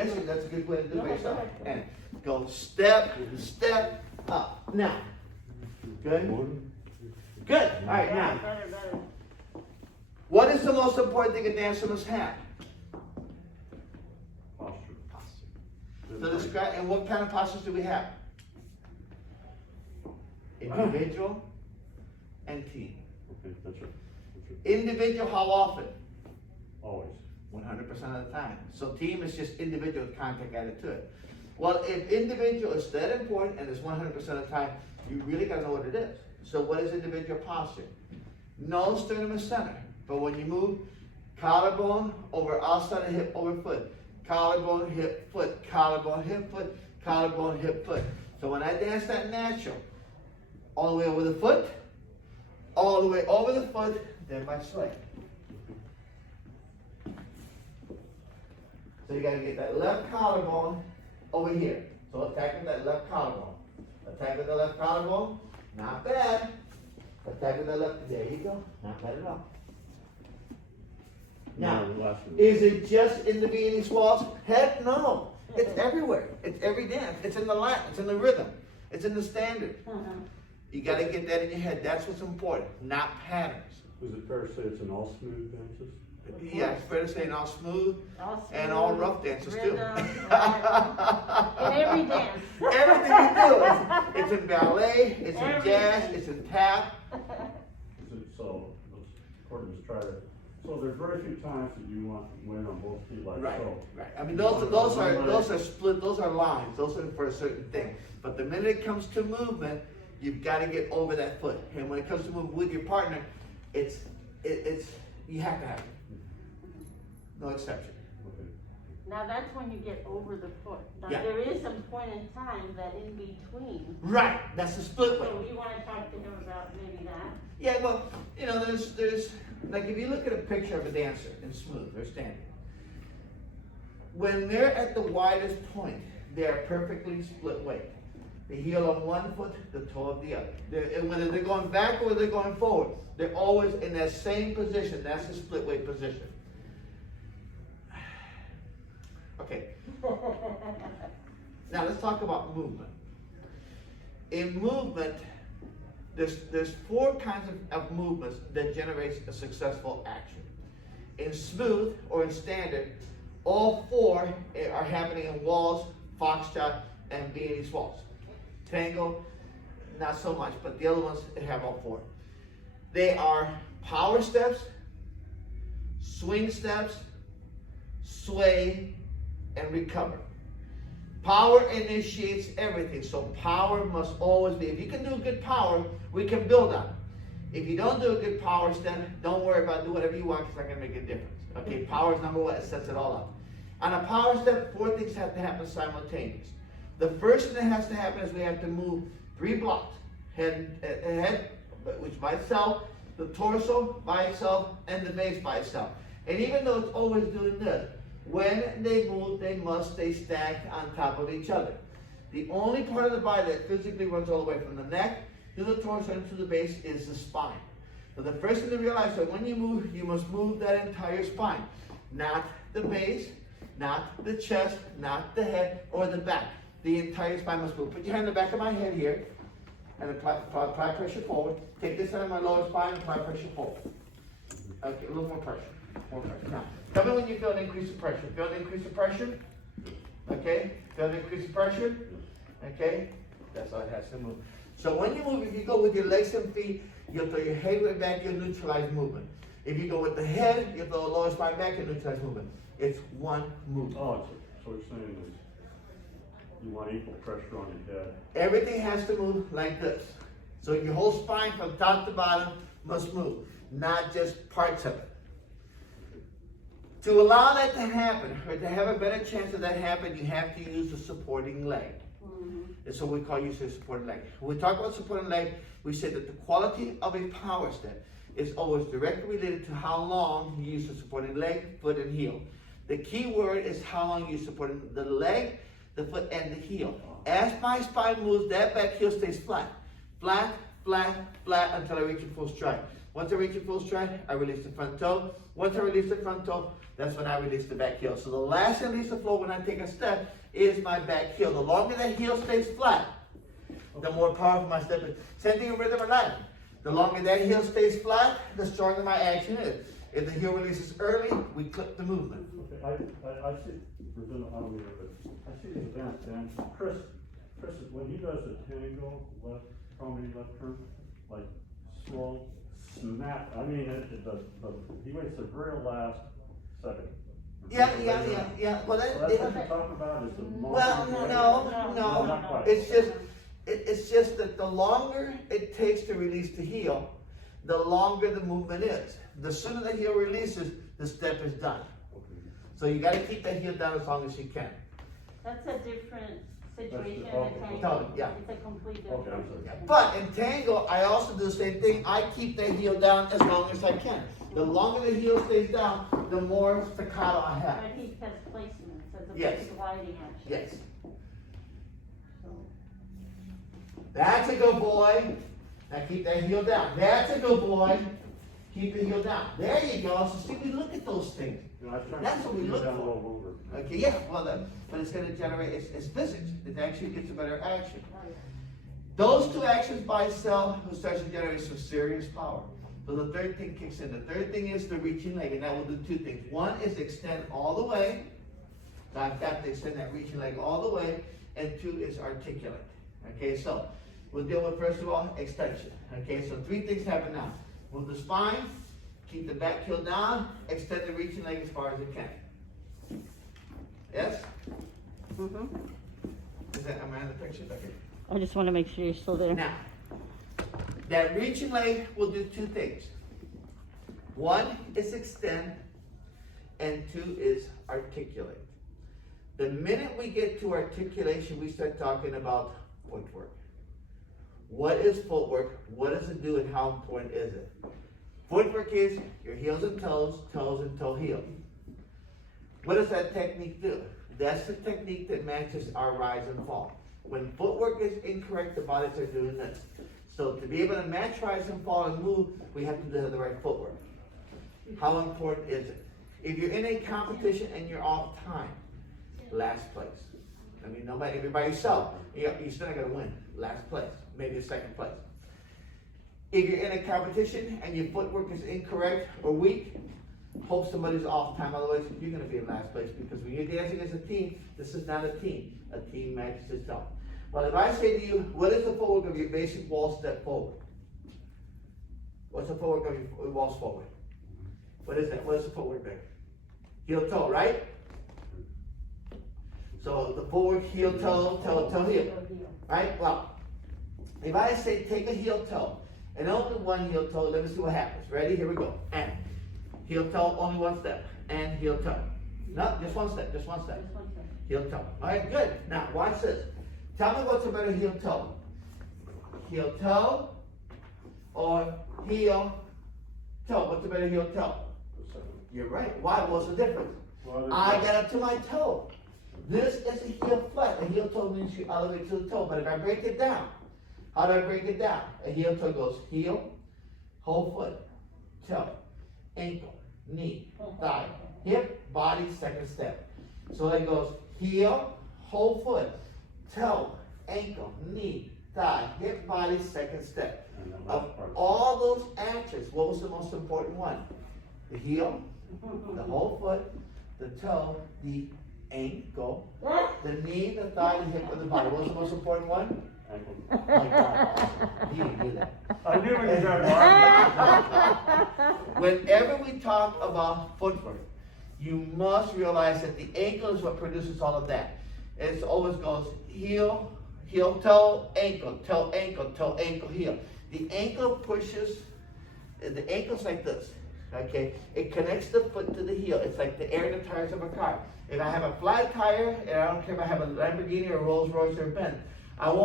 Actually, that's a good way to do it yourself. And go step, step up. Now, good? Good. All right, now. Better. What is the most important thing a dancer must have? Posture. So describe, and what kind of postures do we have? Individual and team. Okay, that's right. Individual, how often? Always. 100% of the time. So team is just individual with contact added to it. Well, if individual is that important and it's 100% of the time, you really got to know what it is. So what is individual posture? No sternum is center. But when you move, collarbone over outside of hip over foot. Collarbone, hip, foot. Collarbone, hip, foot. Collarbone, hip, foot. So when I dance that natural, all the way over the foot, all the way over the foot, then my sway. So you got to get that left collarbone over here. So attack with that left collarbone. Attack with the left collarbone. Not bad. Attack with the left. There you go. Not bad at all. Now, is it just in the Viennese waltz? Heck no. It's everywhere. It's every dance. It's in the Latin. It's in the rhythm. It's in the standard. You got to get that in your head. That's what's important, not patterns. Is it fair to say it's in all smooth dances? Yeah, it's fair to say in all smooth and all rough dances too. In every dance. Everything you do. It's in ballet, it's in jazz, it's in tap. So, according to Strider, so there's very few times that you want to win on both feet like Right, so. right. I mean, those are split, those are lines, those are for a certain thing. But the minute it comes to movement, you've got to get over that foot. And when it comes to moving with your partner, it's you have to have it. No exception. Okay. Now that's when you get over the foot. Now Yeah. there is some point in time that in between. Right, that's the split way. So you want to talk to him about maybe that? Yeah, well, you know, there's like if you look at a picture of a dancer in smooth, they're standing. When they're at the widest point, they are perfectly split weight. The heel on one foot, the toe of the other. And whether they're going back or they're going forward, they're always in that same position. That's the split weight position. Okay. Now let's talk about movement. In movement, there's four kinds of movements that generates a successful action. In smooth or in standard, all four are happening in waltz, foxtrot, and Viennese waltz. Tango, not so much, but the other ones have all four. They are power steps, swing steps, sway, and recover. Power initiates everything, so power must always be. If you can do good power, we can build on it. If you don't do a good power step, don't worry about doing whatever you want, because it's not going to make a difference. Okay, power is number one, it sets it all up. On a power step, four things have to happen simultaneous. The first thing that has to happen is we have to move 3 blocks. Head, which by itself, the torso by itself, and the base by itself. And even though it's always doing this, when they move, they must stay stacked on top of each other. The only part of the body that physically runs all the way from the neck to the torso and to the base is the spine. So the first thing to realize is that when you move, you must move that entire spine. Not the base, not the chest, not the head, or the back. The entire spine must move. Put your hand in the back of my head here, and apply pressure forward. Take this out of my lower spine and apply pressure forward. Okay, a little more pressure. More pressure. Now, tell me when you feel an increase of pressure. Feel an increase of pressure? Okay. Feel an increase of pressure? Okay. That's all it has to move. So when you move, if you go with your legs and feet, you'll throw your head way back, you'll neutralize movement. If you go with the head, you'll throw the lower spine back and neutralize movement. It's one movement. Oh, so you're saying is you want equal pressure on your head. Everything has to move like this. So your whole spine from top to bottom must move, not just parts of it. To allow that to happen, or to have a better chance of that happening, you have to use a supporting leg. It's what we call using a supporting leg. When we talk about supporting leg, we say that the quality of a power step is always directly related to how long you use the supporting leg, foot, and heel. The key word is how long you support the leg, the foot, and the heel. As my spine moves, that back heel stays flat. Flat, flat, flat until I reach a full stride. Once I reach a full stride, I release the front toe. Once I release the front toe, that's when I release the back heel. So the last I release the floor when I take a step is my back heel. The longer that heel stays flat, the more powerful my step is. Same thing in rhythm or Latin. The longer that heel stays flat, the stronger my action is. If the heel releases early, we clip the movement. Okay, I see, Rosendo, I don't mean it, but I see these advanced dances. Chris, when he does the tango, left, promenade, left turn, like slow, snap, I mean, he waits the very last second. Yeah. Well, So that's what you're talking about, is the moment. well, no. Not quite. It's just that the longer it takes to release the heel, the longer the movement is. The sooner the heel releases, the step is done. So you got to keep that heel down as long as you can. That's a different situation That's in the- tango. Totally, yeah. It's a complete Okay, different. I'm sorry. But in tango, I also do the same thing. I keep the heel down as long as I can. The longer the heel stays down, the more staccato I have. But he has placements as Yes. opposed to gliding action. Yes. So, That's a good boy. Now keep that heel down. That's a good boy. Keep the heel down. There you go. So see, we look at those things. You know, I was trying That's to what we go look down a for. little longer. Okay, yeah, well, but it's going to generate, it's physics. It actually gets a better action. oh, yeah. Those two actions by itself will start to generate some serious power. So the third thing kicks in. The third thing is the reaching leg, and that will do two things. One is extend all the way. So I've got to extend that reaching leg all the way. And two is articulate. Okay, so we'll deal with, first of all, extension. Okay, so three things happen now. Move the spine, keep the back heel down, extend the reaching leg as far as it can. Yes? Mhm. Is that, am I in the picture? Okay. I just want to make sure you're still there. Now, that reaching leg will do two things. One is extend, and two is articulate. The minute we get to articulation, we start talking about footwork. What is footwork? What does it do, and how important is it? Footwork is your heels and toes, toes and toe heel. What does that technique do? That's the technique that matches our rise and fall. When footwork is incorrect, the bodies are doing this. So to be able to match rise and fall and move, we have to have the right footwork. How important is it? If you're in a competition and you're off time, last place. I mean, nobody, everybody yourself, you're still not gonna win. Last place, maybe second place. If you're in a competition and your footwork is incorrect or weak, hope somebody's off time, otherwise you're gonna be in last place, because when you're dancing as a team, this is not a team. A team matches itself. But if I say to you, what is the footwork of your basic wall step forward? What's the footwork of your walls forward? What is that? What is the footwork there? Heel toe, right? So the forward, heel toe, toe, toe, heel. Right? Well, if I say take a heel toe, and only one heel toe, let me see what happens. Ready? Here we go. And heel toe, only one step. And heel toe. No, just one step, just one step. Just one second. Heel toe. All right, good. Now, watch this. Tell me what's a better heel toe. Heel toe or heel toe? What's a better heel toe? You're right. Why? What's the difference? I get up to my toe. This is a heel flat. A heel toe means you all the way to the toe. But if I break it down, how do I break it down? A heel toe goes heel, whole foot, toe, ankle, knee, thigh, hip, body, second step. So it goes heel, whole foot, toe, ankle, knee, thigh, hip, body, second step. Of all those actions, what was the most important one? The heel, the whole foot, the toe, the ankle, the knee, the thigh, the hip, and the body. What was the most important one? Ankle. Oh my God. You didn't do that. I knew it was that. Whenever we talk about footwork, you must realize that the ankle is what produces all of that. It always goes heel, heel, toe, ankle, toe, ankle, toe, ankle, heel. The ankle pushes, the ankle's like this, okay? It connects the foot to the heel. It's like the air in the tires of a car. If I have a flat tire, and I don't care if I have a Lamborghini or Rolls Royce or Benz, I won't